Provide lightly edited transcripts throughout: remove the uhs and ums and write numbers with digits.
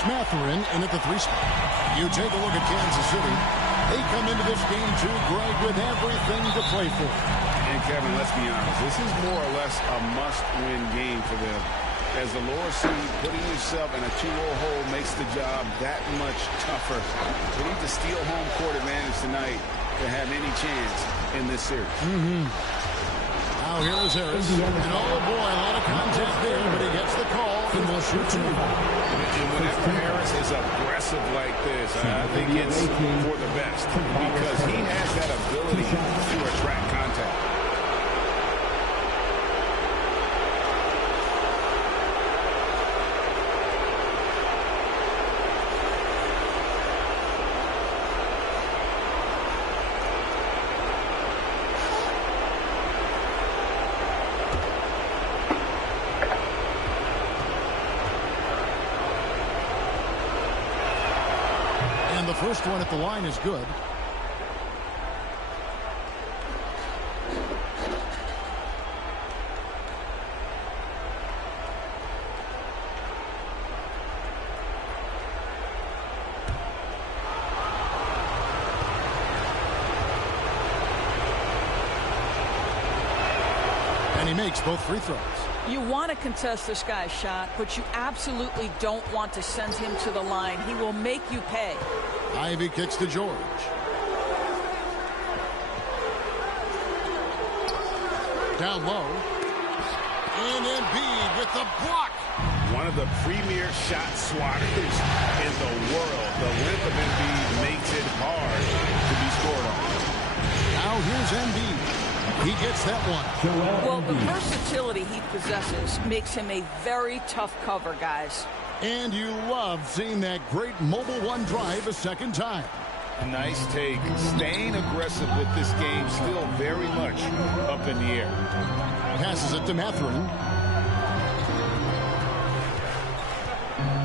It's Matherin in at the 3 spot. You take a look at Kansas City. They come into this game too, Greg, with everything to play for. And Kevin, let's be honest, this is more or less a must-win game for them. As the lower seed, putting yourself in a 2-0 hole makes the job that much tougher. They need to steal home court advantage tonight to have any chance in this series. Now here is Harris. And oh boy, a lot of contact there, but he gets the call and will shoot 2. And whenever Harris is aggressive like this, I think it's for the best because he has that ability to attract contact. The first one at the line is good. And he makes both free throws. You want to contest this guy's shot, but you absolutely don't want to send him to the line. He will make you pay. Ivy kicks to George. Down low. And Embiid with the block. One of the premier shot swatters in the world. The length of Embiid makes it hard to be scored on. Now here's Embiid. He gets that one. Well, the versatility he possesses makes him a very tough cover, guys. And you love seeing that great mobile one drive a second time. A nice take. Staying aggressive with this game, still very much up in the air. Passes it to Matherin.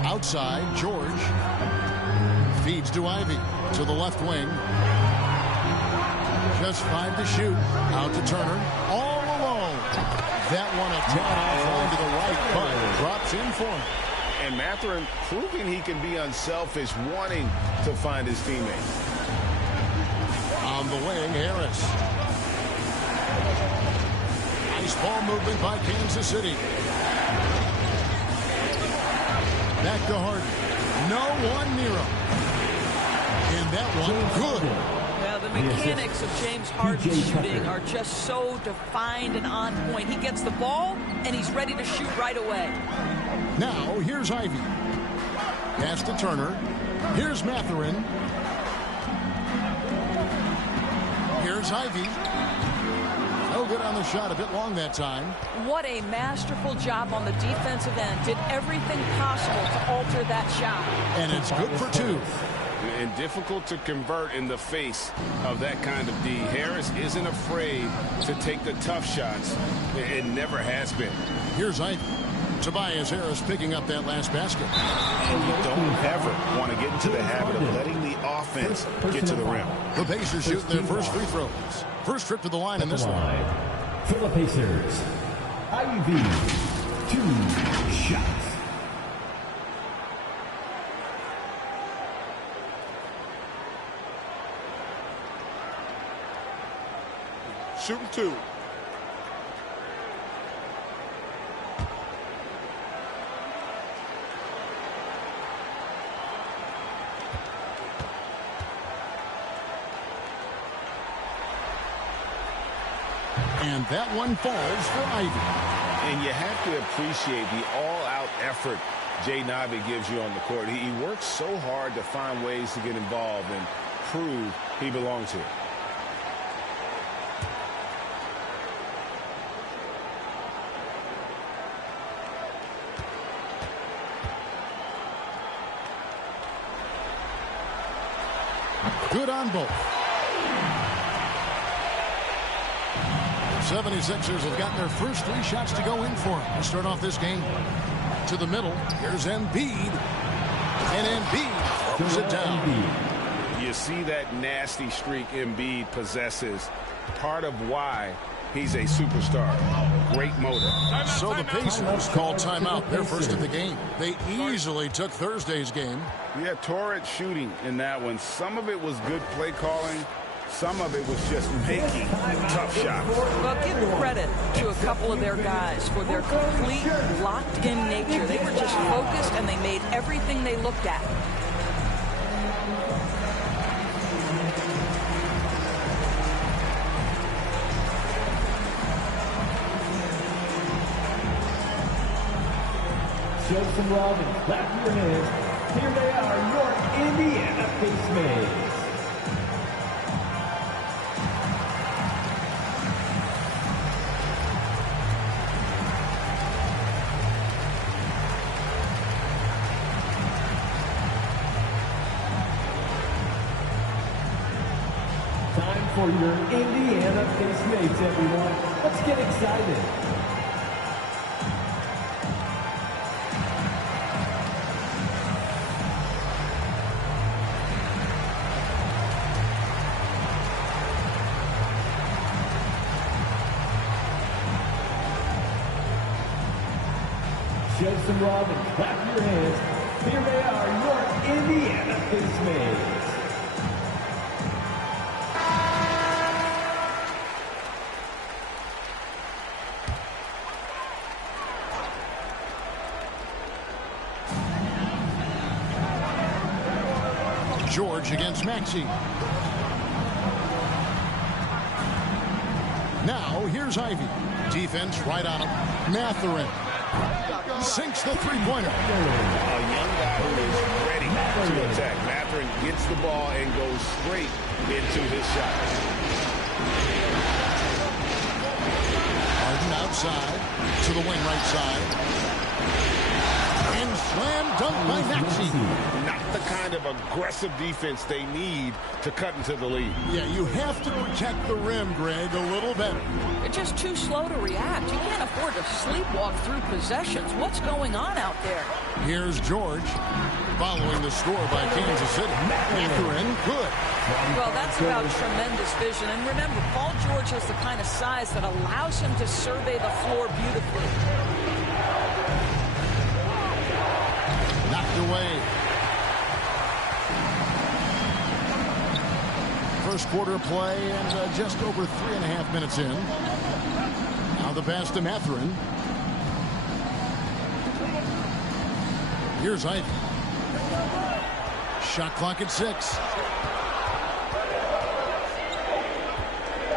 Outside, George. Feeds to Ivy. To the left wing. Just 5 to shoot. Out to Turner. All alone. That one a tap onto the right, but drops in for him. And Matherin proving he can be unselfish, wanting to find his teammate. On the wing, Harris. Nice ball movement by Kansas City. Back to Harden. No one near him. And that one good. Well, the mechanics of James Harden's shooting are just so defined and on point. He gets the ball, and he's ready to shoot right away. Now, here's Ivy. Pass to Turner. Here's Matherin. Here's Ivy. No good on the shot. A bit long that time. What a masterful job on the defensive end. Did everything possible to alter that shot. And it's good for 2. And difficult to convert in the face of that kind of D. Harris isn't afraid to take the tough shots. It never has been. Here's Ivy. Tobias Harris picking up that last basket. And you don't ever want to get into the habit of letting the offense get to the rim. The Pacers shooting their first free throws. First trip to the line in this one. For the Pacers, Ivy, 2 shots. Shooting 2. And that one falls for Ivy. And you have to appreciate the all-out effort Jaden Ivey gives you on the court. He works so hard to find ways to get involved and prove he belongs here. Good on both. 76ers have gotten their first 3 shots to go in for them to start off this game. To the middle, here's Embiid. And Embiid throws it down. You see that nasty streak Embiid possesses. Part of why He's a superstar. Great motor. So the Pacers called timeout, their first of the game. They easily took Thursday's game. Yeah, torrid shooting in that one. Some of it was good play calling. Some of it was just making tough shots. Well, give credit to a couple of their guys for their complete locked-in nature. They were just focused, and they made everything they looked at. Show some love and clap your hands. Here they are, your Indiana Pacemates. Time for your Indiana Pacemates, everyone. Let's get excited. Show some love and clap your hands. Here they are, your Indiana Pacemates. George against Maxey. Now here's Ivy. Defense right on him. Mathurin sinks the three-pointer. A young guy who is ready to attack. Mathurin gets the ball and goes straight into his shot. Harden outside to the wing right side. And slam dunk by Maxey. Not the kind of aggressive defense they need to cut into the lead. Yeah, you have to protect the rim, Greg, a little better. They're just too slow to react. You can't afford to sleepwalk through possessions. What's going on out there? Here's George following the score by Kansas City. Mathurin, good. Well, that's about tremendous vision. And remember, Paul George has the kind of size that allows him to survey the floor beautifully. Knocked away. First quarter play and just over 3.5 minutes in. Now the pass to Mathurin. Here's Ivy. Shot clock at 6.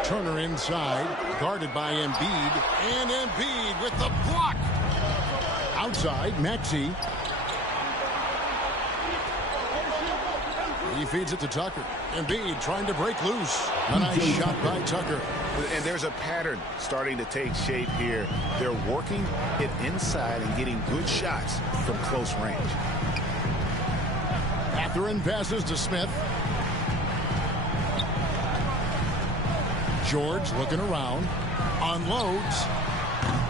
Turner inside, guarded by Embiid. And Embiid with the block. Outside, Maxey. He feeds it to Tucker. Embiid trying to break loose. A nice shot by Tucker. And there's a pattern starting to take shape here. They're working it inside and getting good shots from close range. Mathurin passes to Smith. George looking around. Unloads.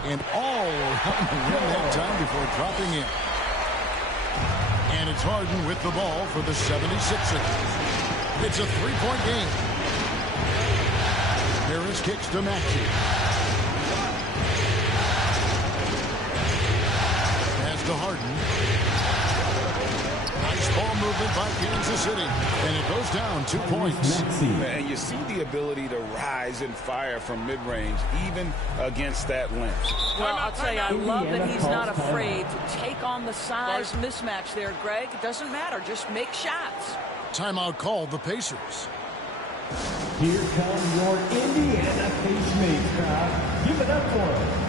And all around the rim that time before dropping in. And it's Harden with the ball for the 76ers. It's a three-point game. Harris kicks to Maxey. Pass to Harden. Nice ball movement by Kansas City. And it goes down 2 points. And you see the ability to rise and fire from mid-range, even against that length. Well, I'll tell you, I love that he's not afraid to take on the size mismatch there, Greg. It doesn't matter. Just make shots. Timeout called the Pacers. Here come your Indiana Pacemates crowd. Give it up for them.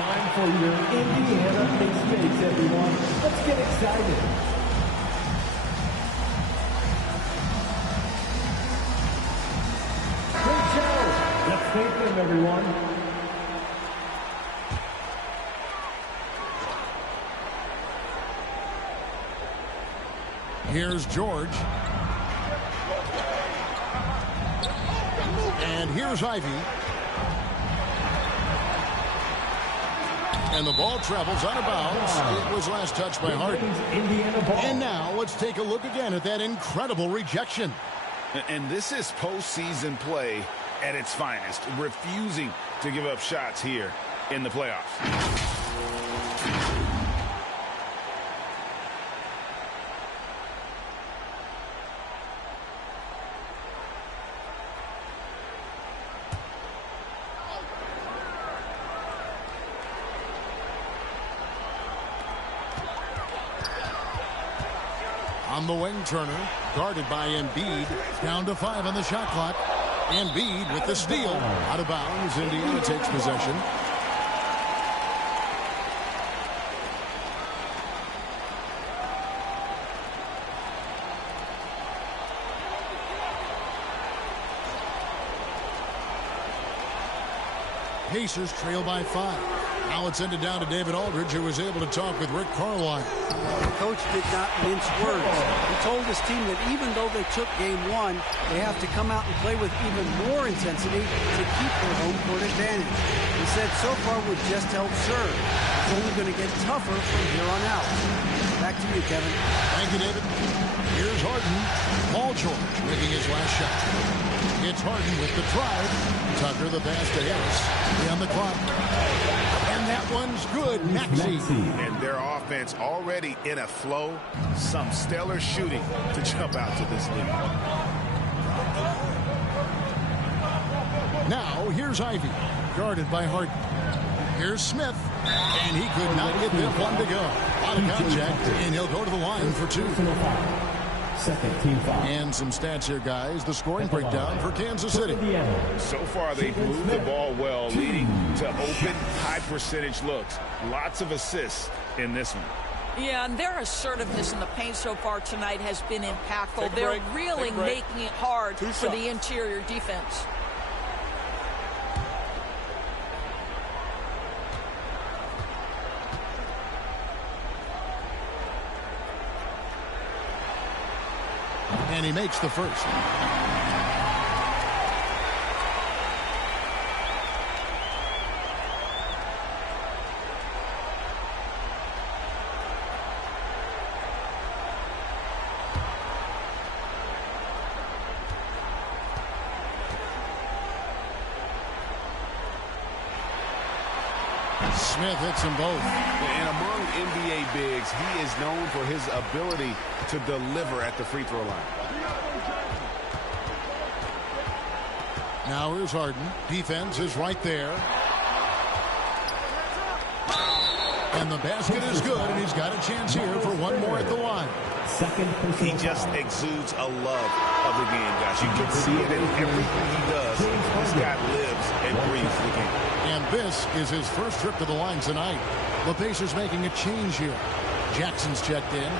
Time for your Indiana Pacemates, everyone. Let's get excited. Great show. Let's thank them, everyone. Here's George. And here's Ivy. And the ball travels out of bounds. It was last touched by Harden. Indiana ball. And now let's take a look again at that incredible rejection. And this is postseason play at its finest, refusing to give up shots here in the playoffs. On the wing, Turner, guarded by Embiid, down to 5 on the shot clock. Embiid with the steal, out of bounds. Indiana takes possession. Pacers trail by 5. Now it's ended down to David Aldridge, who was able to talk with Rick Carlisle. The coach did not mince words. He told his team that even though they took game 1, they have to come out and play with even more intensity to keep their home court advantage. He said, so far we've just held serve. It's only going to get tougher from here on out. Back to you, Kevin. Thank you, David. Here's Harden. Paul George making his last shot. It's Harden with the drive. Tucker the pass to Harris. 3 on the clock. And that one's good. Maxey. And their offense already in a flow. Some stellar shooting to jump out to this lead. Now, here's Ivy. Guarded by Harden. Here's Smith. And he could not get that one to go. Out of contact. And he'll go to the line for 2. Second team foul. And some stats here, guys. The scoring breakdown for Kansas City. So far, they've moved the ball well, leading to open, high-percentage looks. Lots of assists in this one. Yeah, and their assertiveness in the paint so far tonight has been impactful. They're really making it hard for the interior defense. And he makes the first. Smith hits them both. And among NBA bigs, he is known for his ability to deliver at the free throw line. Now here's Harden. Defense is right there. And the basket is good, and he's got a chance here for one more at the line. He just exudes a love of the game, guys. You can see it in everything he does. This guy lives and breathes the game. And this is his first trip to the line tonight. The Pacers making a change here. Jackson's checked in.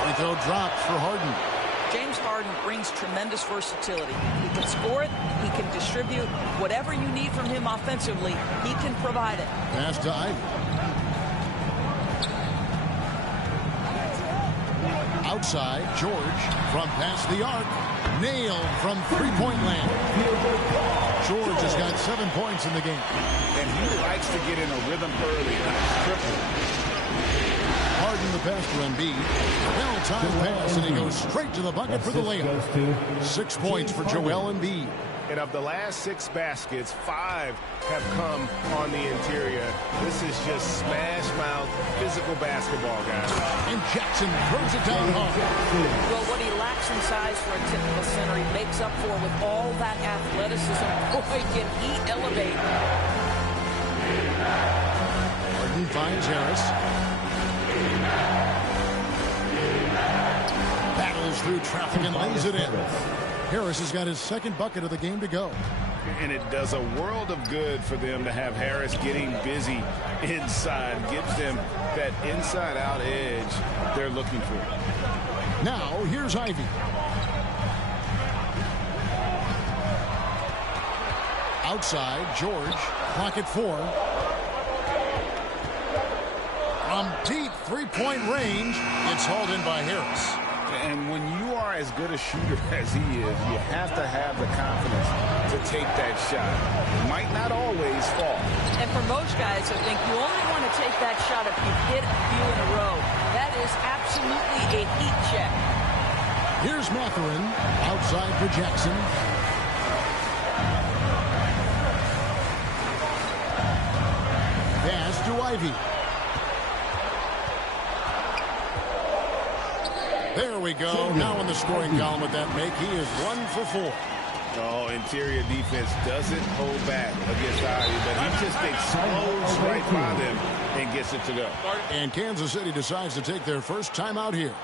Free throw drops for Harden. James Harden brings tremendous versatility. He can score it. He can distribute. Whatever you need from him offensively, he can provide it. Pass to Ivy. Outside, George from past the arc. Nailed from three-point land. George has got 7 points in the game. And he likes to get in a rhythm early. Harden the pass to Embiid. Well-timed pass, and he goes straight to the bucket for the layup. 6 points for Joel Embiid. And of the last 6 baskets, 5 have come on the interior. This is just smash-mouth physical basketball, guys. And Jackson throws it down hard. Well, what he lacks in size for a typical center, he makes up for with all that athleticism. Boy, can he elevate. Harden finds Harris. Battles through traffic and lays it in. Harris has got his second bucket of the game to go. And it does a world of good for them to have Harris getting busy inside. Gives them that inside-out edge they're looking for. Now, here's Ivy. Outside, George. Clock at 4. From deep three-point range, it's hauled in by Harris. And when you are as good a shooter as he is, you have to have the confidence to take that shot. Might not always fall. And for most guys, I think you only want to take that shot if you hit a few in a row. That is absolutely a heat check. Here's Matherin. Outside for Jackson. Pass to Ivy. There we go. Now in the scoring column with that make, he is 1 for 4. Oh, interior defense doesn't hold back against Ivy, but he just explodes right by them and gets it to go. And Kansas City decides to take their first timeout here.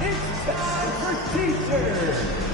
It's time for teachers.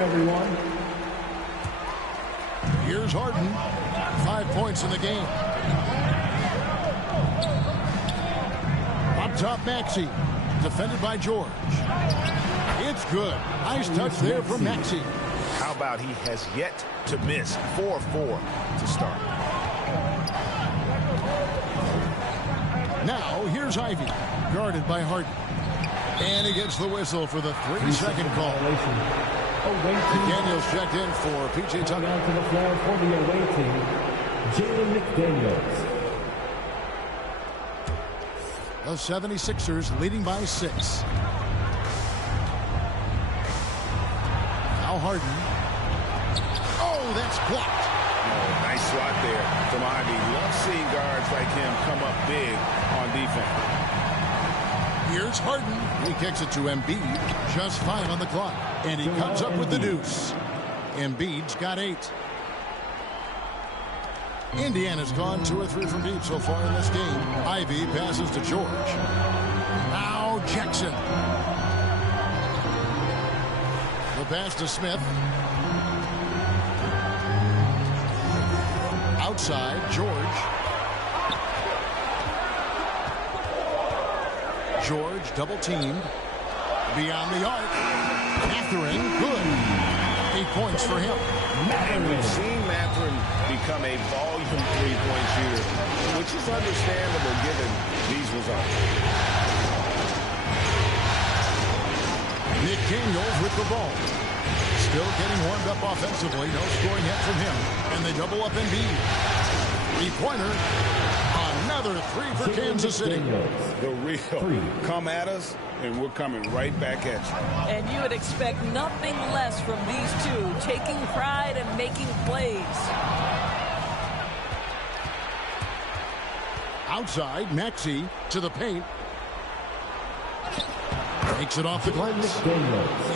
Everyone. Here's Harden. 5 points in the game. Up top, Maxey. Defended by George. It's good. Nice touch there from Maxey. How about he has yet to miss 4-4 to start. Now, here's Ivy. Guarded by Harden. And he gets the whistle for the 3-second call. McDaniels checked in for P.J. Tucker. Down to the floor for the away team, Jalen McDaniels. The 76ers leading by 6. Now Harden. Oh, that's blocked. Oh, nice swat there from Ivy. Love seeing guards like him come up big on defense. Here's Harden. He kicks it to Embiid. Just 5 on the clock. And he comes up with the deuce. Embiid's got 8. Indiana's gone 2 or 3 from deep so far in this game. Ivy passes to George. Now Jackson. The pass to Smith. Outside, George. George double teamed. Beyond the arc. Matherin, good. 8 points for him. And we've seen Matherin become a volume three-point shooter, which is understandable given these results. McDaniels with the ball. Still getting warmed up offensively. No scoring yet from him. And they double up Embiid. 3-pointer. Another 3 for Kansas City. The real. Come at us, and we're coming right back at you. And you would expect nothing less from these two, taking pride and making plays. Outside, Maxey to the paint. Takes it off the glass.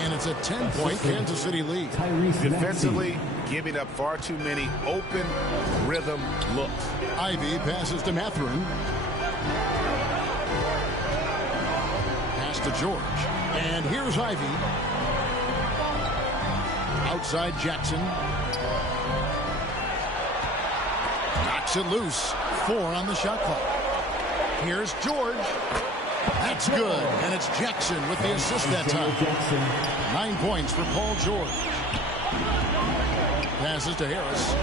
And it's a 10-point Kansas City lead. Defensively, giving up far too many open rhythm looks. Ivy passes to Matherin. to George. And here's Ivy. Outside Jackson. Knocks it loose. 4 on the shot clock. Here's George. That's good. And it's Jackson with the assist that time. 9 points for Paul George. Passes to Harris.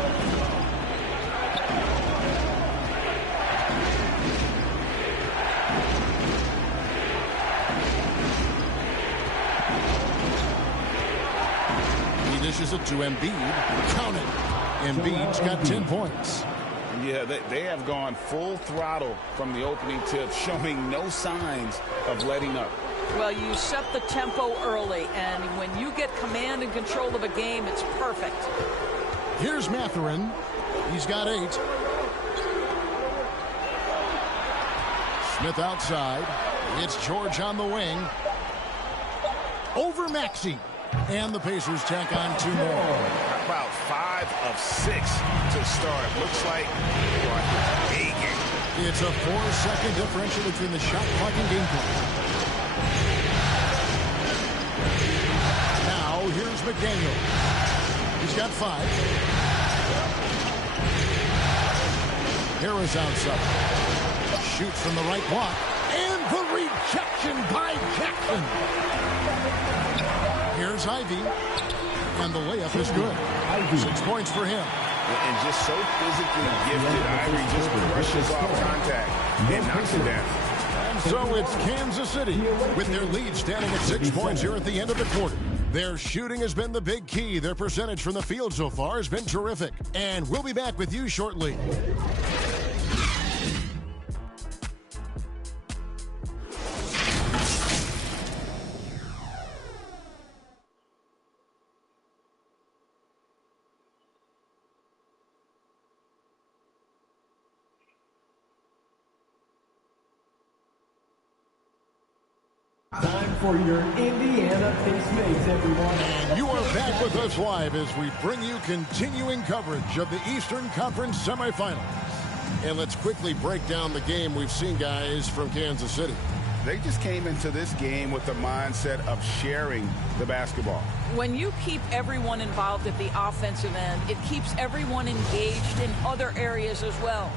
He dishes it to Embiid. Count it. Embiid's got 10 points. Yeah, they have gone full throttle from the opening tip, showing no signs of letting up. Well, you set the tempo early, and when you get command and control of a game, it's perfect. Here's Mathurin. He's got 8. Smith outside. It's George on the wing. Over Maxey. And the Pacers tack on 2 more. About 5 of 6 to start. Looks like a game. It's a 4-second differential between the shot clock and game clock. Now here's McDaniel. He's got 5. Harris outside. Shoots from the right block. And the rejection by Jackson. Here's Ivy. And the layup is good. 6 points for him. And just so physically gifted, Ivy just brushes off contact and knocks it down. And so it's Kansas City with their lead standing at 6 points here at the end of the quarter. Their shooting has been the big key. Their percentage from the field so far has been terrific. And we'll be back with you shortly. Time for your Indiana Pacemates, everyone. You are back with us live as we bring you continuing coverage of the Eastern Conference semifinals. And let's quickly break down the game we've seen, guys, from Kansas City. They just came into this game with the mindset of sharing the basketball. When you keep everyone involved at the offensive end, it keeps everyone engaged in other areas as well.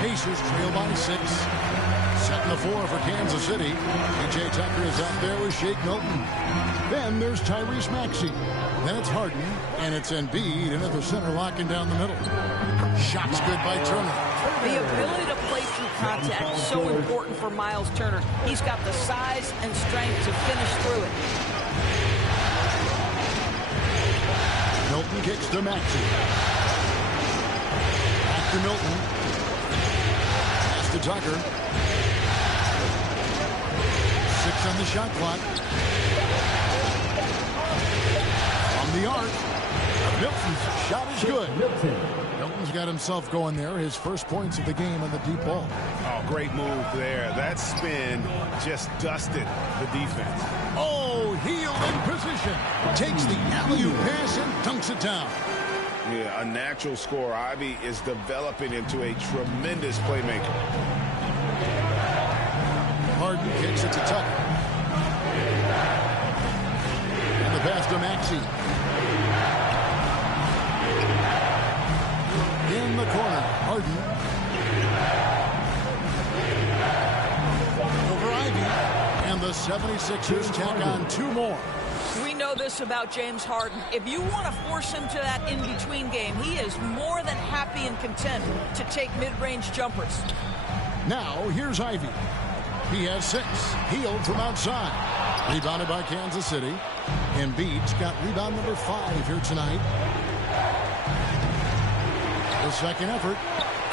Pacers trail by 6. Setting the 4 for Kansas City. P.J. Tucker is out there with Shake Milton. Then there's Tyrese Maxey. Then it's Harden. And it's Embiid in at the center, locking down the middle. Shots good by Turner. The ability to play through contact is so important for Miles Turner. He's got the size and strength to finish through it. Milton kicks to Maxey. Back to Milton. Pass to Tucker. 6 on the shot clock. On the arc. Milton's shot is good. Milton's got himself going there. His first points of the game on the deep ball. Oh, great move there. That spin just dusted the defense. Oh, Hield in position. Takes the alley-oop pass and dunks it down. Yeah, a natural scorer. Ivy is developing into a tremendous playmaker. Harden kicks it to Tucker. And the pass to Maxey. In the corner, Harden. Over Ivy. And the 76ers tack on 2 more. We know this about James Harden. If you want to force him to that in-between game, he is more than happy and content to take mid-range jumpers. Now, here's Ivy. He has 6. Hield from outside. Rebounded by Kansas City. Embiid's got rebound number 5 here tonight. The second effort.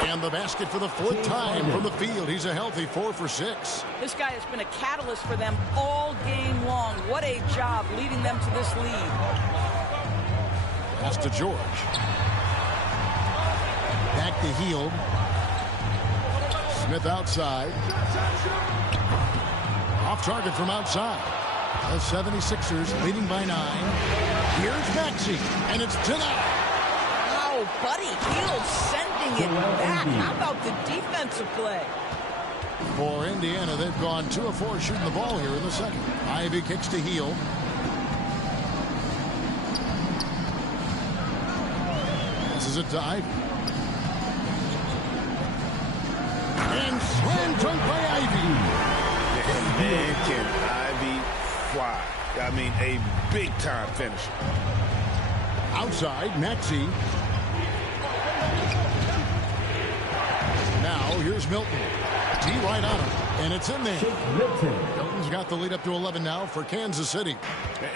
And the basket for the 4th time from the field. He's a healthy 4 for 6. This guy has been a catalyst for them all game long. What a job leading them to this lead. Pass to George. Back to Hield. Smith outside. Off target from outside. The 76ers leading by 9. Here's Maxey. And it's tonight. Buddy Hield sending it back. How about the defensive play? For Indiana, they've gone 2 of 4 shooting the ball here in the second. Ivy kicks to Heel. Passes it to Ivy. And slam dunk by Ivy. Man, can Ivy fly? I mean, a big-time finisher. Outside, Maxey. Now, here's Milton. T right on him, and it's in there. Milton's got the lead up to 11 now for Kansas City.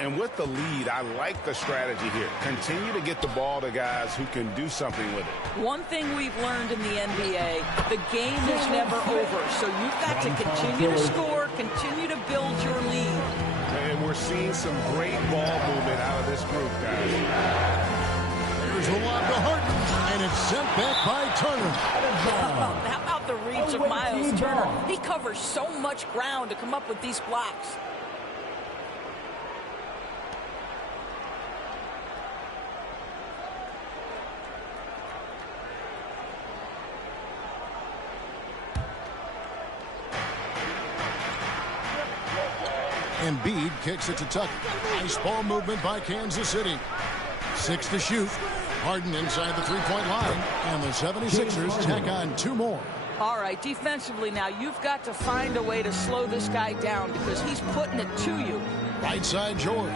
And with the lead, I like the strategy here. Continue to get the ball to guys who can do something with it. One thing we've learned in the NBA, the game is never over. So you've got to continue to score, continue to build your lead. And we're seeing some great ball movement out of this group, guys. There's the lob to Harden, and it's sent back by Turner. How about the reach of Miles Turner? He covers so much ground to come up with these blocks. Embiid kicks it to Tucker. Nice ball movement by Kansas City. 6 to shoot. Harden inside the three-point line. And the 76ers tack on 2 more. All right, defensively now, you've got to find a way to slow this guy down because he's putting it to you. Right side, George.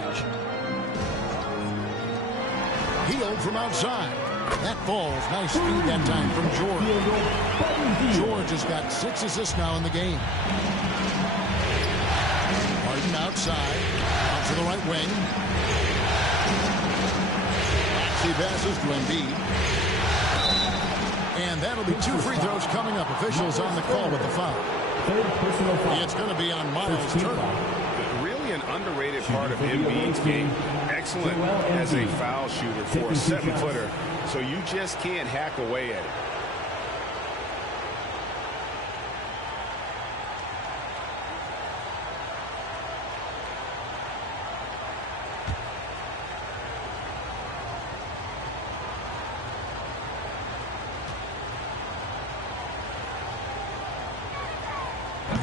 Healed from outside. That falls. Nice speed that time from George. George has got 6 assists now in the game. Harden outside. Out to the right wing. Maxey passes to Embiid. And that'll be 2 free throws coming up. Officials on the call with the foul. It's going to be on Miles Turner. Really an underrated part of Embiid's game. Excellent as a foul shooter for a 7-footer. So you just can't hack away at it.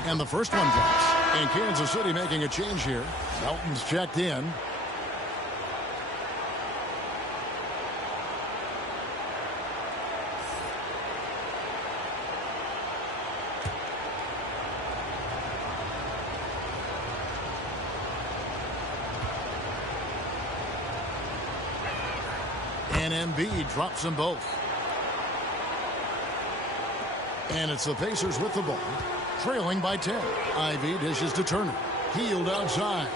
And the first one drops. And Kansas City making a change here. Melton's checked in. And Embiid drops them both. And it's the Pacers with the ball. Trailing by 10. Ivy dishes to Turner. Healed outside.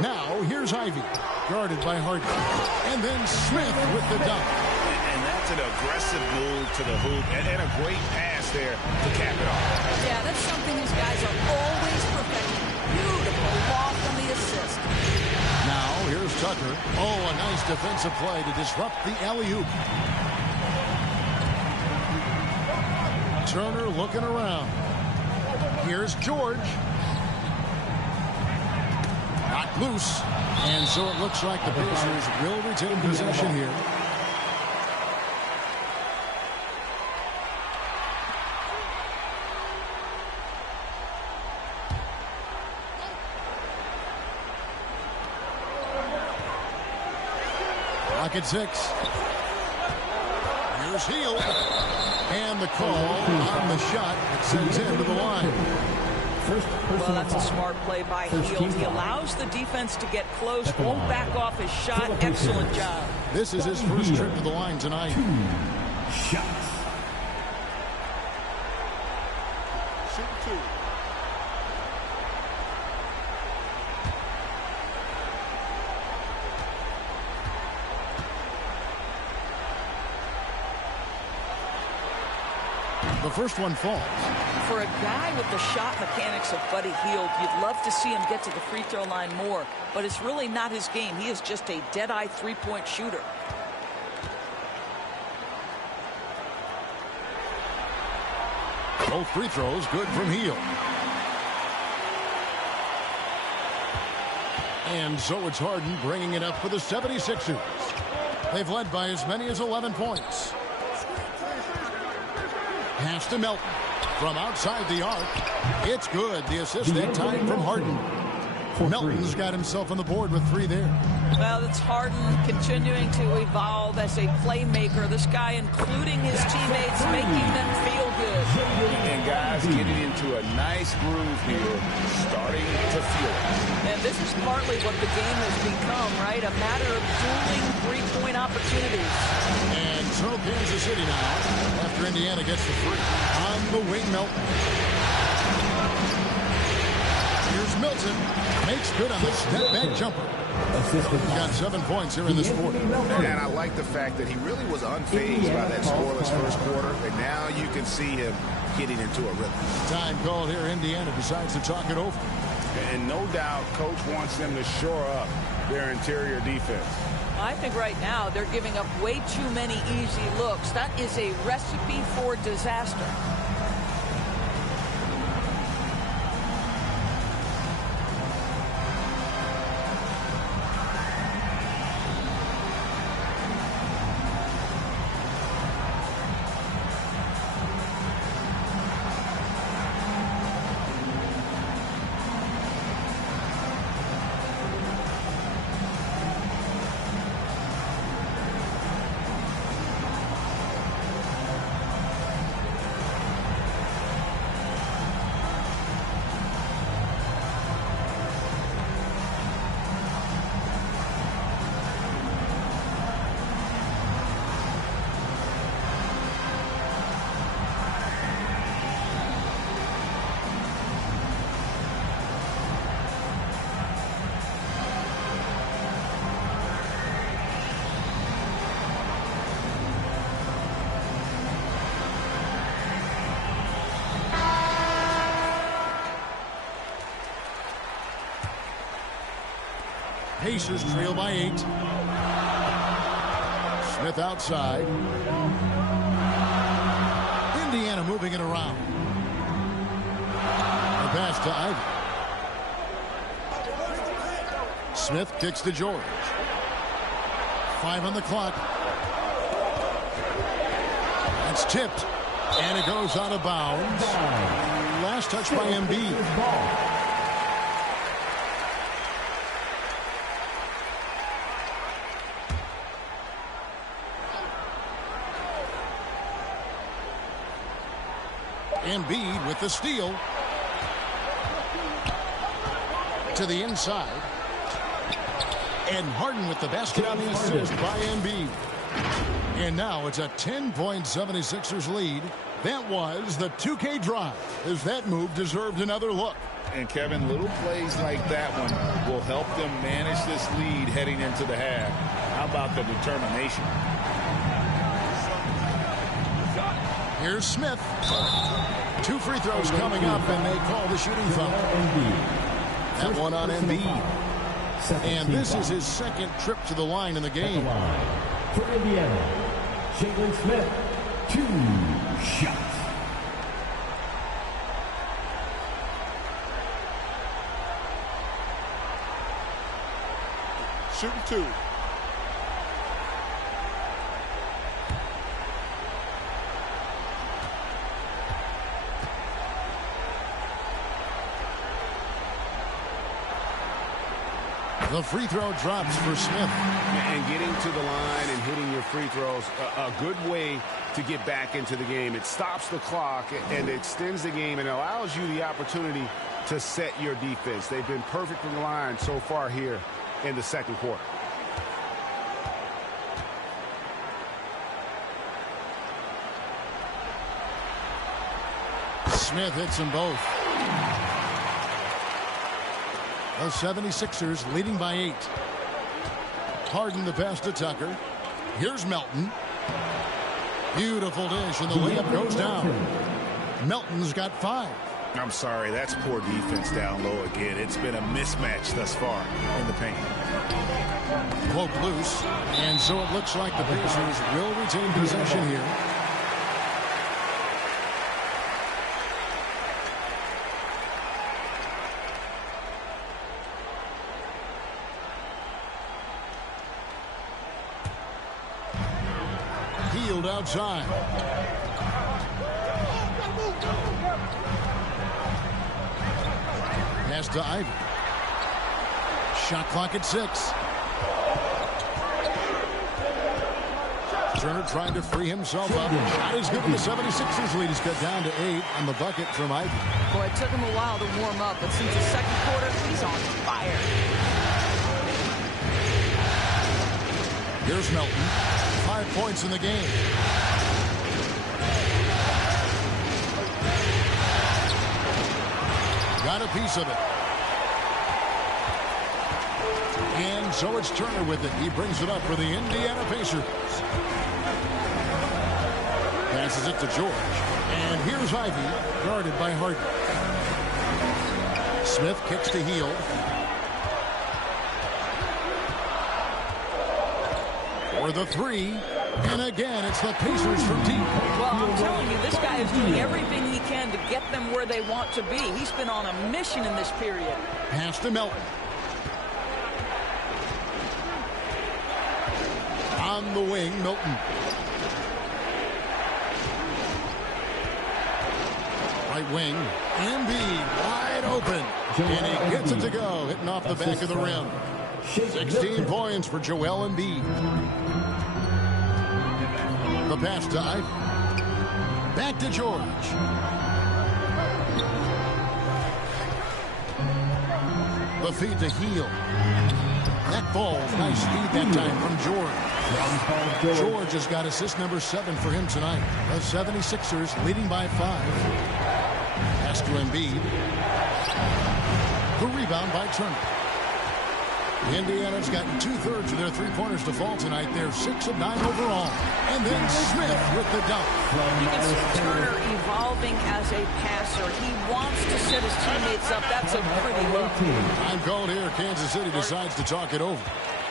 Now here's Ivy. Guarded by Harden. And then Smith with the dunk. And that's an aggressive move to the hoop. And a great pass there to cap it off. Yeah, that's something these guys are always perfecting. Beautiful loft on the assist. Now here's Tucker. Oh, a nice defensive play to disrupt the alley-oop. Turner looking around. Here's George. Knocked loose. And so it looks like the Pacers will retain possession here. Clock at 6. Here's Hield. And the call on the shot that sends him to the line. Well, that's a smart play by Hield. He allows the defense to get close, won't back off his shot. Excellent job. This is his first trip to the line tonight. 2 shots. Shoot 2. The first one falls. For a guy with the shot mechanics of Buddy Hield, you'd love to see him get to the free throw line more, but it's really not his game. He is just a dead-eye three-point shooter. Both free throws good from Hield. And so it's Harden bringing it up for the 76ers. They've led by as many as 11 points. Pass to Melton. From outside the arc. It's good. The assist that time from Harden. Melton's got himself on the board with 3 there. Well, it's Harden continuing to evolve as a playmaker. This guy, including his teammates, making them feel good. And guys getting into a nice groove here, starting to feel it. And this is partly what the game has become, right? A matter of dueling three-point opportunities. And so Kansas City now, after Indiana gets the free. On the wing, Melton. Here's Milton. Makes good on the step-back jumper. He's got 7 points here in this quarter. And I like the fact that he really was unfazed by that scoreless first quarter. And now you can see him getting into a rhythm. Time called here. Indiana decides to talk it over. And no doubt, Coach wants them to shore up their interior defense. I think right now they're giving up way too many easy looks. That is a recipe for disaster. Pacers trail by 8. Smith outside. Indiana moving it around. A pass to Ivey. Smith kicks to George. 5 on the clock. That's tipped. And it goes out of bounds. Last touch by Embiid. Embiid with the steal. To the inside. And Harden with the basket on the assist by Embiid. And now it's a 10-point 76ers lead. That was the 2K drive, as that move deserved another look. And Kevin, little plays like that one will help them manage this lead heading into the half. How about the determination? Here's Smith. 2 free throws coming up, and they call the shooting foul. That one on Embiid. And this is his second trip to the line in the game. For Indiana, Jalen Smith, 2 shots. Shooting 2. The free throw drops for Smith. And getting to the line and hitting your free throws, a good way to get back into the game. It stops the clock and extends the game and allows you the opportunity to set your defense. They've been perfect from the line so far here in the second quarter. Smith hits them both. The 76ers leading by 8. Harden the pass to Tucker. Here's Melton. Beautiful dish, and the layup goes down. Melton's got 5. I'm sorry, that's poor defense down low again. It's been a mismatch thus far in the paint. Cloak loose, and so it looks like the Pacers will retain possession here. Outside. Pass to Ivy. Shot clock at 6. Turner trying to free himself up. Shot is good for the 76ers lead. He's cut down to 8 on the bucket from Ivy. Boy, it took him a while to warm up, but since the second quarter, he's on fire. Here's Melton. 5 points in the game. Got a piece of it. And so it's Turner with it. He brings it up for the Indiana Pacers. Passes it to George. And here's Ivy, guarded by Harden. Smith kicks to Hield. For the 3. And again, it's the Pacers from deep. Well, I'm telling you, this guy is doing everything he can to get them where they want to be. He's been on a mission in this period. Pass to Melton. On the wing, Milton. Right wing, Embiid wide open. And he gets it to go, hitting off the back of the rim. 16 points for Joel Embiid. The pass to Ivy. Back to George. The feed to Hield. That ball, nice speed that time from George. George has got assist number 7 for him tonight. The 76ers leading by 5. Pass to Embiid. The rebound by Turner. Indiana's gotten 2/3 of their three-pointers to fall tonight. They're 6 of 9 overall. And then Smith with the dunk. You can see Turner evolving as a passer. He wants to set his teammates up. That's a pretty look. I'm called here. Kansas City decides to talk it over.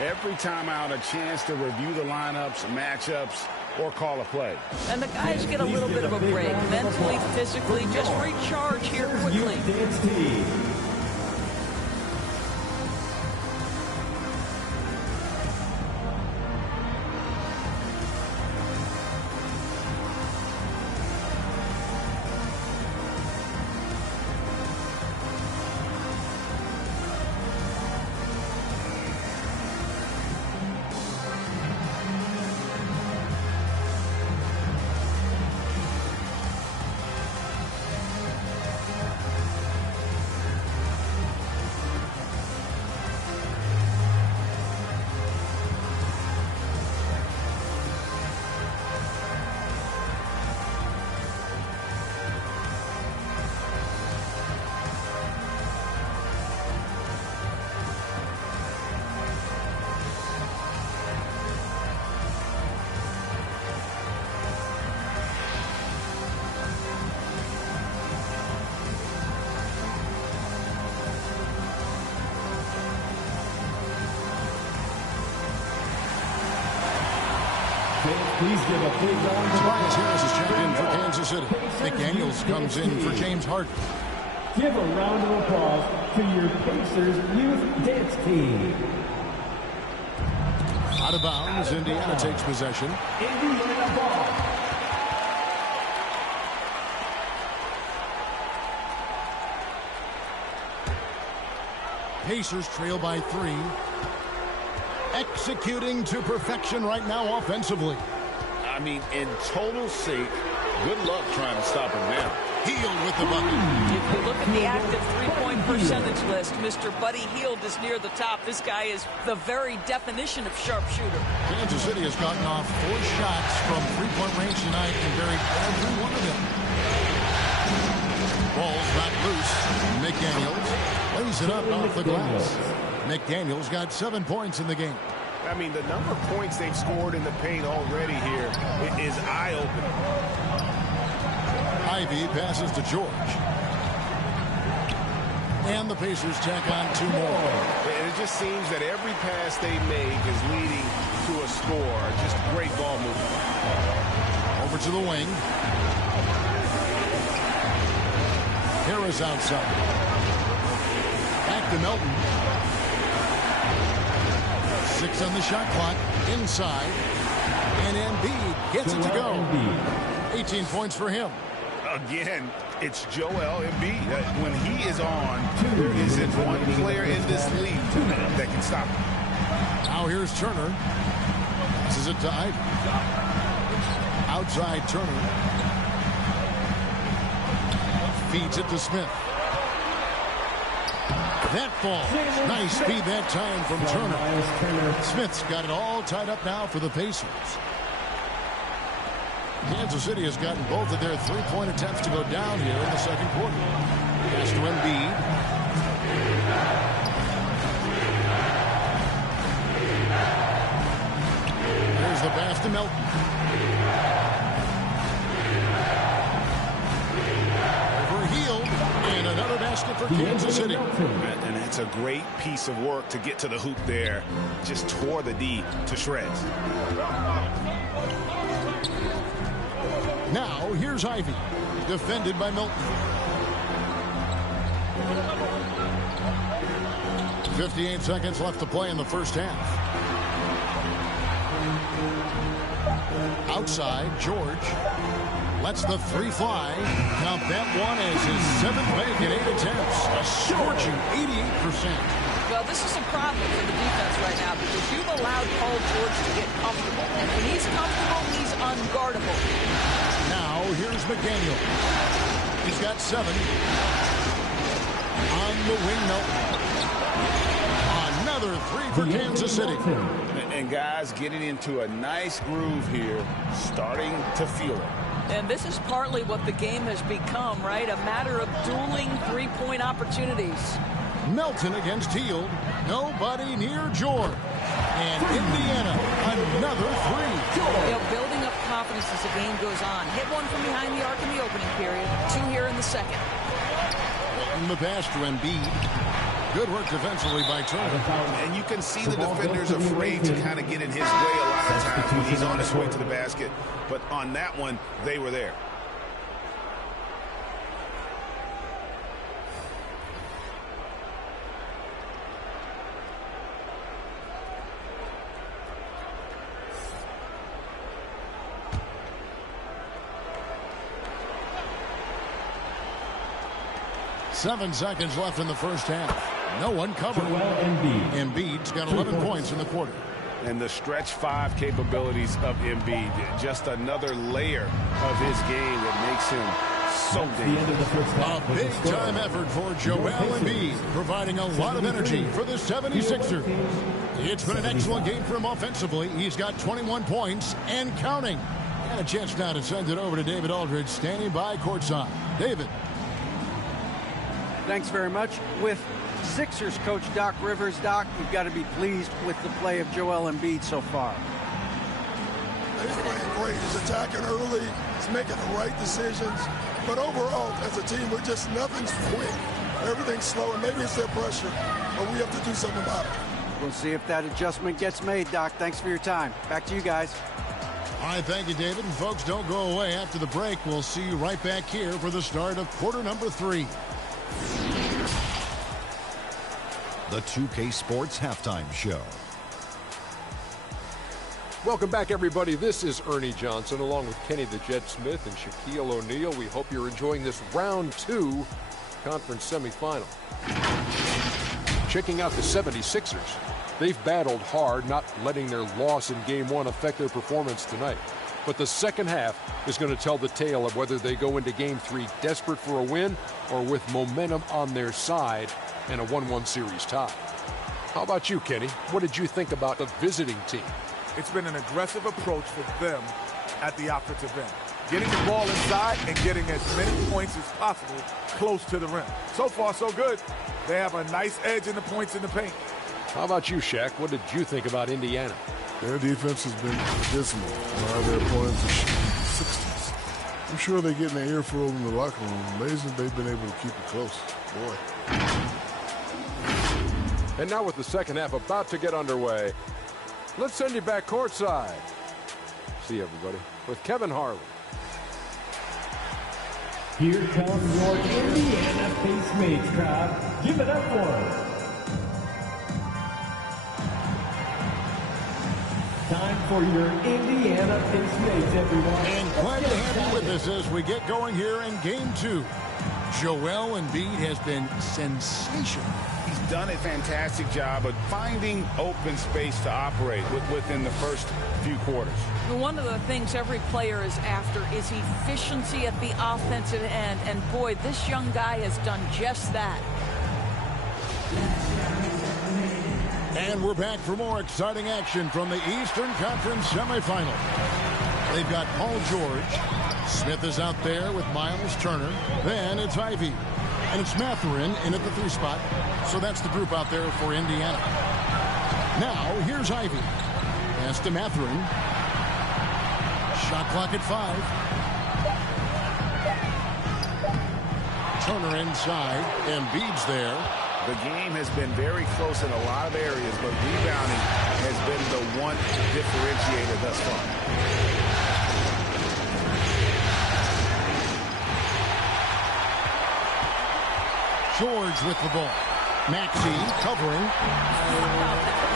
Every time out, a chance to review the lineups, matchups, or call a play. And the guys get a little bit of a break. Mentally, physically, just recharge here quickly. Please give a big round of Tobias applause. Harris is checked in for Kansas City. McDaniels comes in for James Harden. Give a round of applause to your Pacers youth dance team. Out of bounds, Indiana takes possession. Indiana ball. Pacers trail by 3. Executing to perfection right now offensively. I mean, in total sync, good luck trying to stop him now. Hield with the bucket. If you look at the active three-point percentage list, Mr. Buddy Hield is near the top. This guy is the very definition of sharpshooter. Kansas City has gotten off 4 shots from three-point range tonight and buried every one of them. Ball's not loose. McDaniels lays it up off the glass. McDaniels got 7 points in the game. I mean, the number of points they've scored in the paint already here is eye-opening. Ivy passes to George. And the Pacers tack on 2 more. And it just seems that every pass they make is leading to a score. Just great ball movement. Over to the wing. Harris outside. Back to Melton. 6 on the shot clock. Inside. And Embiid gets it to go. 18 points for him. Again, it's Joel Embiid. When he is on, There isn't one player in this league that can stop him. Now here's Turner. Passes it to Ivy. Outside Turner. Feeds it to Smith. That falls. Nice speed that time from Turner. Smith's got it all tied up now for the Pacers. Kansas City has gotten both of their three-point attempts to go down here in the second quarter. Pass to Embiid. There's the pass to Melton. Overhealed, and another basket for Kansas City. And that's a great piece of work to get to the hoop there. Just tore the D to shreds. Now, here's Ivy, defended by Milton. 58 seconds left to play in the first half. Outside, George lets the three fly. Count that one as his seventh make in 8 attempts. A scorching 88%. Well, this is a problem for the defense right now because you've allowed Paul George to get comfortable. And when he's comfortable, he's unguardable. Now, here's McDaniel. He's got 7. On the wing, Melton. Another 3 for Kansas City. And guys getting into a nice groove here, starting to feel it. And this is partly what the game has become, right? A matter of dueling three-point opportunities. Melton against Hield. Nobody near George. And Indiana, another 3. You know, building up confidence as the game goes on. Hit one from behind the arc in the opening period. 2 here in the second. And the pass to Embiid. Good work defensively by Turner. And you can see the defenders afraid to kind of get in his way a lot of times when he's on his way to the basket. But on that one, they were there. Seven seconds left in the first half. No one covered. Embiid's got 11 points in the quarter. And the stretch 5 capabilities of Embiid. Just another layer of his game that makes him so dangerous. A big-time effort for Joel Embiid, providing a lot of energy for the 76ers. It's been an excellent game for him offensively. He's got 21 points and counting. And a chance now to send it over to David Aldridge, standing by courtside. David. Thanks very much. With Sixers coach Doc Rivers, Doc, you've got to be pleased with the play of Joel Embiid so far. He's playing great. He's attacking early. He's making the right decisions. But overall, as a team, nothing's quick. Everything's slow, and maybe it's their pressure, but we have to do something about it. We'll see if that adjustment gets made, Doc. Thanks for your time. Back to you guys. All right, thank you, David. And folks, don't go away. After the break, we'll see you right back here for the start of quarter number 3. The 2K Sports Halftime Show. Welcome back, everybody. This is Ernie Johnson along with Kenny the Jet Smith and Shaquille O'Neal. We hope you're enjoying this round 2 conference semifinal. Checking out the 76ers. They've battled hard, not letting their loss in game 1 affect their performance tonight. But the second half is going to tell the tale of whether they go into game 3 desperate for a win or with momentum on their side and a 1-1 series tie. How about you, Kenny? What did you think about the visiting team? It's been an aggressive approach for them at the offensive end. Getting the ball inside and getting as many points as possible close to the rim. So far, so good. They have a nice edge in the points in the paint. How about you, Shaq? What did you think about Indiana? Their defense has been dismal. A lot of their opponents are 60s. I'm sure they're getting their earful in the locker room. Amazing they've been able to keep it close. Boy. And now with the second half about to get underway, let's send you back courtside. See everybody with Kevin Harlan. Here comes your Indiana Facemates crowd. Give it up for us. Time for your Indiana Facemates, everyone. And glad to have you with us as we get going here in game 2. Joel Embiid has been sensational. He's done a fantastic job of finding open space to operate within the first few quarters. One of the things every player is after is efficiency at the offensive end. And boy, this young guy has done just that. And we're back for more exciting action from the Eastern Conference semifinal. They've got Paul George. Smith is out there with Miles Turner. Then it's Ivy. And it's Mathurin in at the 3 spot. So that's the group out there for Indiana. Now, here's Ivy. Pass to Mathurin. Shot clock at 5. Turner inside. Embiid's there. The game has been very close in a lot of areas, but rebounding has been the one differentiator thus far. George with the ball. Maxey covering.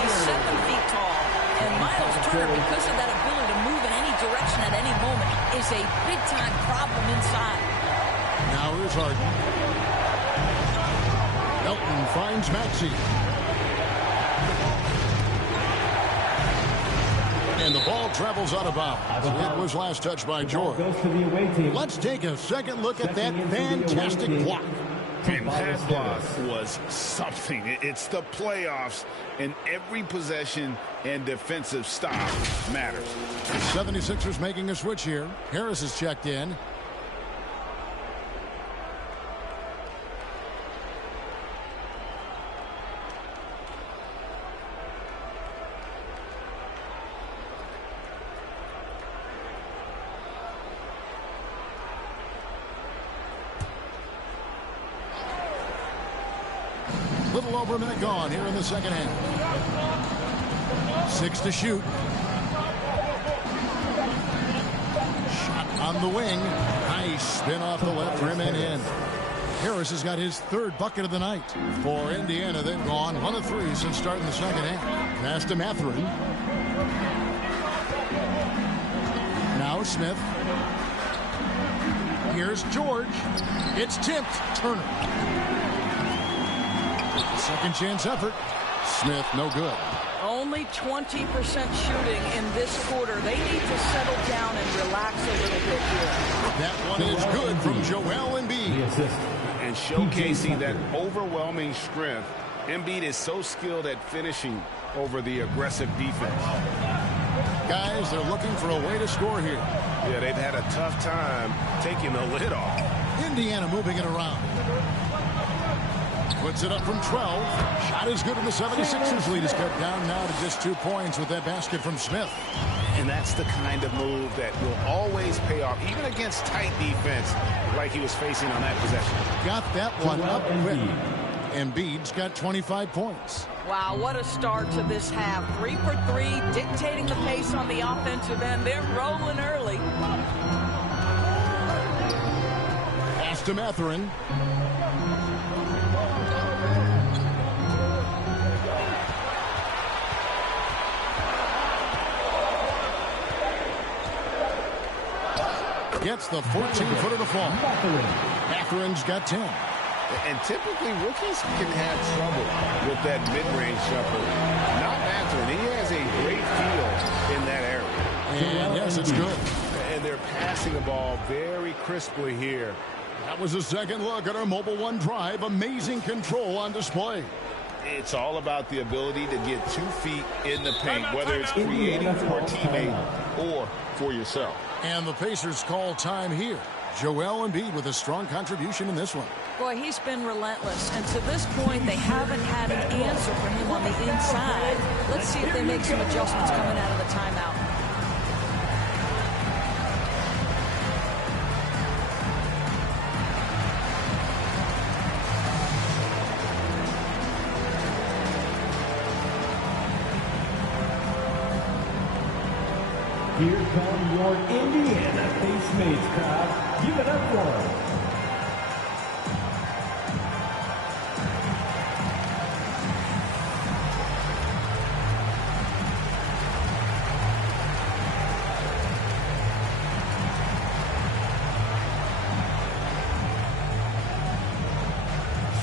He's 7 feet tall. And Miles Turner, because of that ability to move in any direction at any moment, is a big-time problem inside. Now here's Harden. Elton finds Maxey. And the ball travels out of bounds. It was last touched by George. Let's take a second look at that fantastic block. And that block was something. It's the playoffs, and every possession and defensive stop matters. The 76ers making a switch here. Harris is checked in. Little over a minute gone here in the second half. 6 to shoot. Shot on the wing. Nice spin off the left rim and in. Harris has got his 3rd bucket of the night. For Indiana, they've gone 1 of 3 since starting the second half. Pass to Mathurin. Now Smith. Here's George. It's tipped. Turner. Second chance effort. Smith, no good. Only 20% shooting in this quarter. They need to settle down and relax a little bit here. That one is good from Joel Embiid. And showcasing that overwhelming strength, Embiid is so skilled at finishing over the aggressive defense. Guys, they're looking for a way to score here. Yeah, they've had a tough time taking the lid off. Indiana moving it around. Puts it up from 12. Shot is good, and the 76ers lead is cut down now to just 2 points with that basket from Smith. And that's the kind of move that will always pay off, even against tight defense like he was facing on that possession. Got that one up quick. Embiid's got 25 points. Wow, what a start to this half. 3 for 3, dictating the pace on the offensive end. They're rolling early. Pass to Mathurin. Gets the 14-footer to fall. Mathurin's got 10. And typically, rookies can have trouble with that mid-range jumper. Not Mathurin. He has a great feel in that area. And yes, it's good. And they're passing the ball very crisply here. That was a second look at our Mobile One drive. Amazing control on display. It's all about the ability to get 2 feet in the paint, whether it's creating for a teammate or for yourself. And the Pacers call time here. Joel Embiid with a strong contribution in this one. Boy, he's been relentless. And to this point, they haven't had an answer for him on the inside. Let's see if they make some adjustments coming out of the timeout. Here come your Indiana face mates crowd. Give it up for them.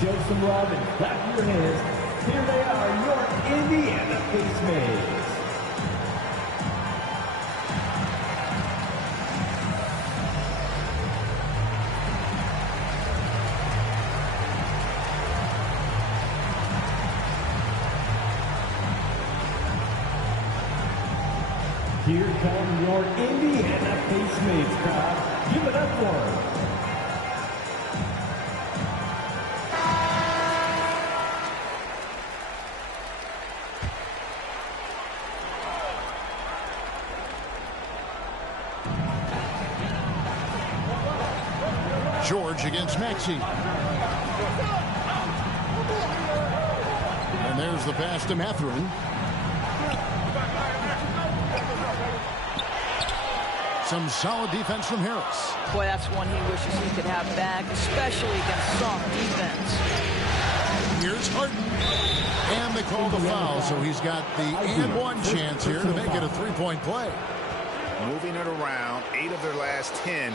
show some love and clap your hands. Here they are, your Indiana face mates. Here come your Indiana face mates, crowd. Give it up for them. George against Maxey. And there's the pass to Mathurin. Some solid defense from Harris. Boy, that's one he wishes he could have back, especially against soft defense. Here's Harden. And they call the foul, so he's got the and one chance here to make it a three-point play. Moving it around, 8 of their last 10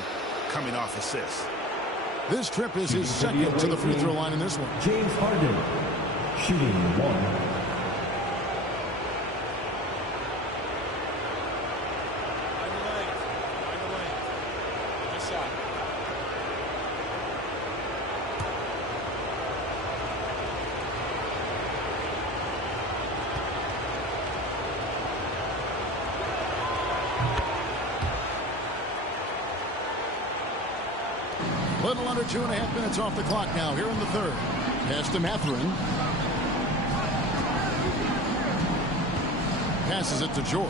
coming off assists. This trip is his second to the free throw line in this one. James Harden, shooting 1. Little under 2.5 minutes off the clock now here in the third. Pass to Mathurin. Passes it to George.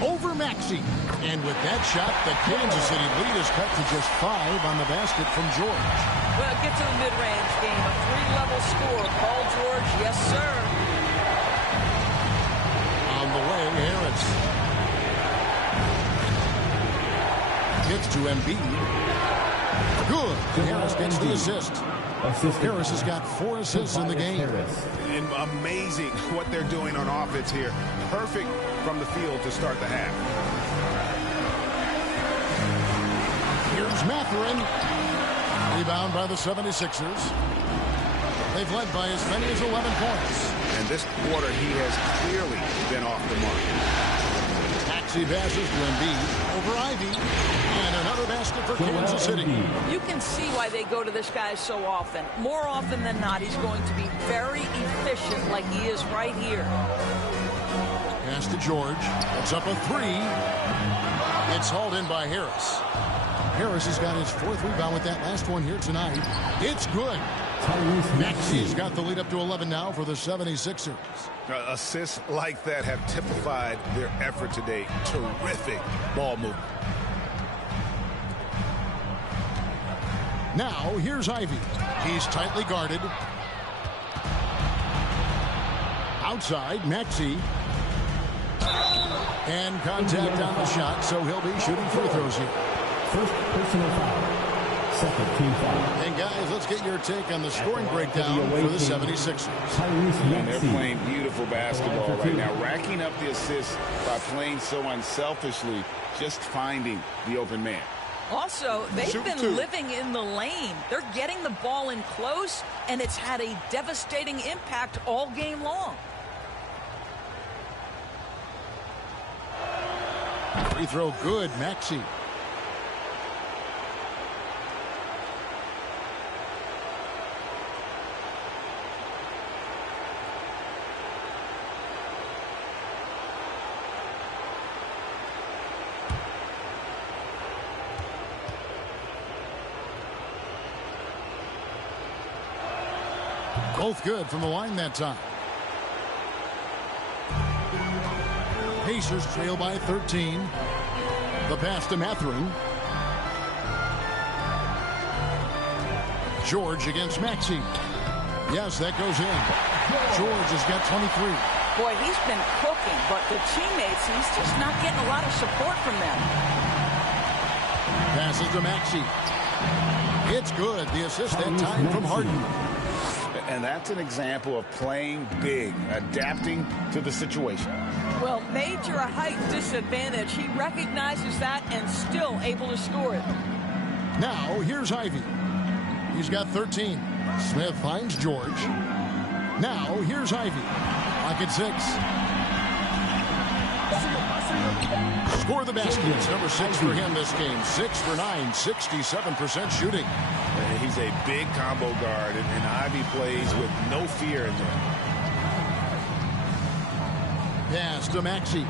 Over Maxey. And with that shot, the Kansas City lead is cut to just 5 on the basket from George. Well, get to the mid-range game. A 3-level score. Paul George, yes, sir. On the way, Harris. Gets to Embiid. Good. Harris gets the assist. Harris has got 4 assists in the game. And amazing what they're doing on offense here. Perfect from the field to start the half. Here's Mathurin. Rebound by the 76ers. They've led by as many as 11 points. And this quarter, he has clearly been off the mark. Maxey passes to Embiid over Ivy. And another basket for Kansas City. You can see why they go to this guy so often. More often than not, he's going to be very efficient like he is right here. Pass to George. It's up a 3. It's hauled in by Harris. Harris has got his 4th rebound with that last one here tonight. It's good. Maxey's got the lead up to 11 now for the 76ers. Assists like that have typified their effort today. Terrific ball movement. Now, here's Ivy. He's tightly guarded. Outside, Maxey. And contact on the shot, so he'll be shooting free throws here. First personal foul. Second team foul. And guys, let's get your take on the scoring breakdown for the 76ers. And they're playing beautiful basketball right now, racking up the assists by playing so unselfishly, just finding the open man. Also, they've been living in the lane. They're getting the ball in close, and it's had a devastating impact all game long. Free throw good, Maxey. Both good from the line that time. Pacers trail by 13. The pass to Mathurin. George against Maxey. Yes, that goes in. George has got 23. Boy, he's been cooking, but the teammates, he's just not getting a lot of support from them. Passes to Maxey. It's good. The assist that time from Harden. And that's an example of playing big, adapting to the situation. Well, major height disadvantage. He recognizes that and still able to score it. Now, here's Ivy. He's got 13. Smith finds George. Now here's Ivy. Pocket 6. Score the basket. It's number 6 for him this game. 6 for 9, 67% shooting. He's a big combo guard, and Ivy plays with no fear in there. Pass to Maxey.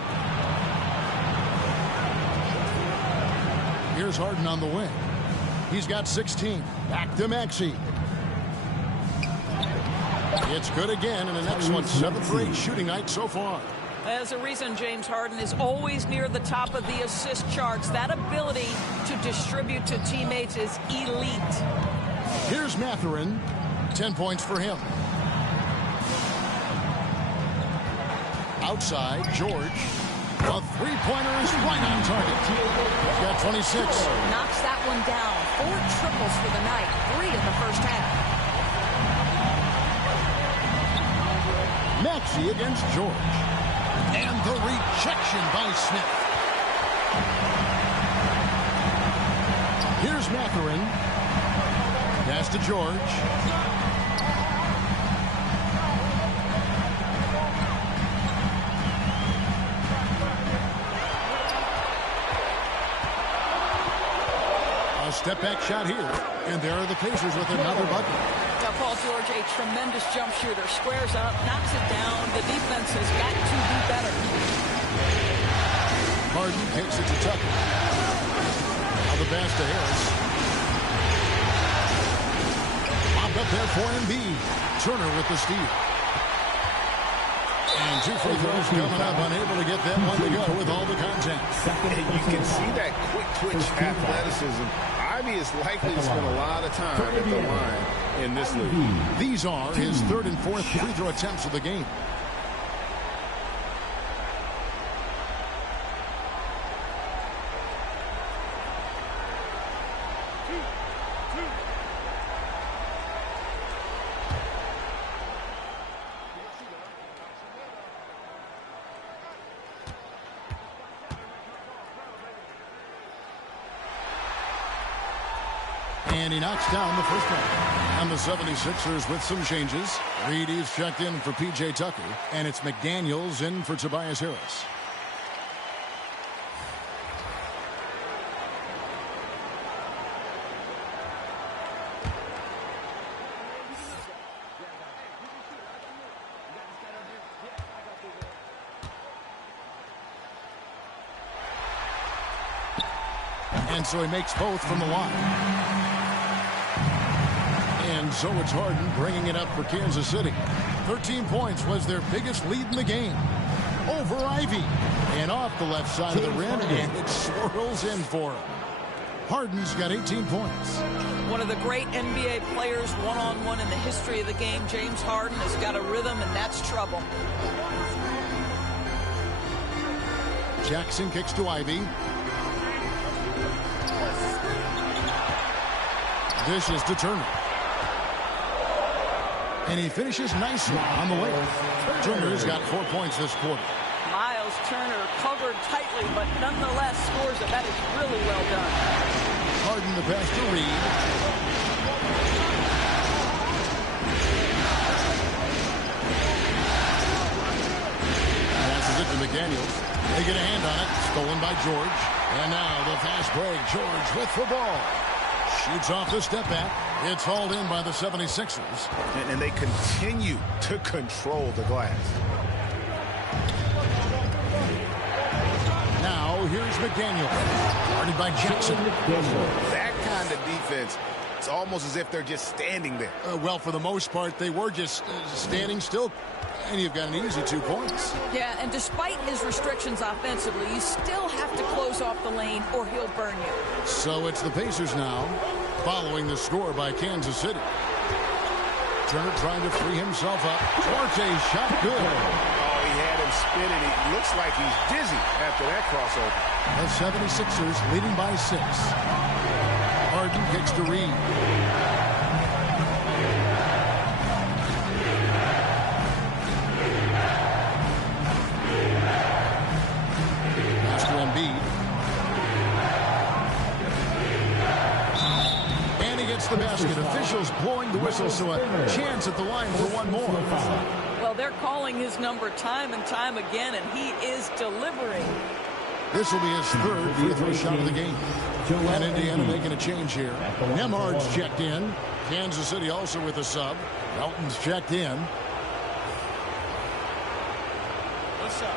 Here's Harden on the wing. He's got 16. Back to Maxey. It's good again, and an excellent 7 for 8 shooting night so far. There's a reason James Harden is always near the top of the assist charts. That ability to distribute to teammates is elite. Here's Mathurin. 10 points for him. Outside, George. A three-pointer is right on target. He's got 26. Knocks that one down. 4 triples for the night. 3 in the first half. Maxey against George. And the rejection by Smith. Here's Mathurin. Pass to George. A step-back shot here. And there are the Pacers with another bucket. Now, Paul George, a tremendous jump shooter. Squares up, knocks it down. The defense has got to be better. Harden takes it to Tucker. Now the pass to Harris. Bobbed up there for Embiid. Turner with the steal. And 2 free throws coming up, unable to get that one to go with all the contact. And you can see that quick twitch athleticism. Ivy is likely to spend a lot of time at the line in this league. These are his 3rd and 4th free throw attempts of the game. And he knocks down the first one. And the 76ers with some changes. Reed is checked in for P.J. Tucker. And it's McDaniels in for Tobias Harris. And so he makes both from the line. And so it's Harden bringing it up for Kansas City. 13 points was their biggest lead in the game. Over Ivy. And off the left side of the rim, and it swirls in for him. Harden's got 18 points. One of the great NBA players one-on-one in the history of the game. James Harden has got a rhythm, and that's trouble. Jackson kicks to Ivy. Dishes to Turner. And he finishes nicely on the way. Turner's got 4 points this quarter. Miles Turner covered tightly, but nonetheless scores it. That is really well done. Harden the pass to Reed. Passes it to McDaniels. They get a hand on it. Stolen by George. And now the fast break. George with the ball. Shoots off the step back. It's hauled in by the 76ers. And they continue to control the glass. Now here's McDaniel. Guarded by Jackson. That kind of defense, it's almost as if they're just standing there. Well, for the most part, they were just standing still. And you've got an easy 2 points. Yeah, and despite his restrictions offensively, you still have to close off the lane or he'll burn you. So it's the Pacers now, following the score by Kansas City. Turner trying to free himself up. Duarte's shot good. Oh, he had him spinning. He looks like he's dizzy after that crossover. The 76ers leading by 6. Harden kicks to Reed. The basket, official officials blowing the whistle, so a chance at the line for one more. Well, they're calling his number time and time again, and he is delivering. This will be his third free throw shot of the game. And Indiana making a change here. Nembhard's checked in. Kansas City also with a sub. Melton's checked in. What's up?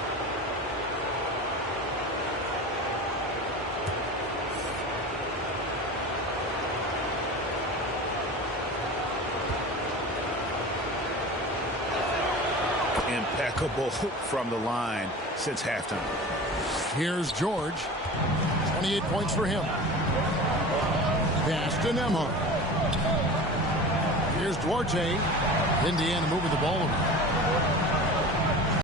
Impeccable from the line since halftime. Here's George. 28 points for him. Pass to Nembhard. Here's Duarte. Indiana moving the ball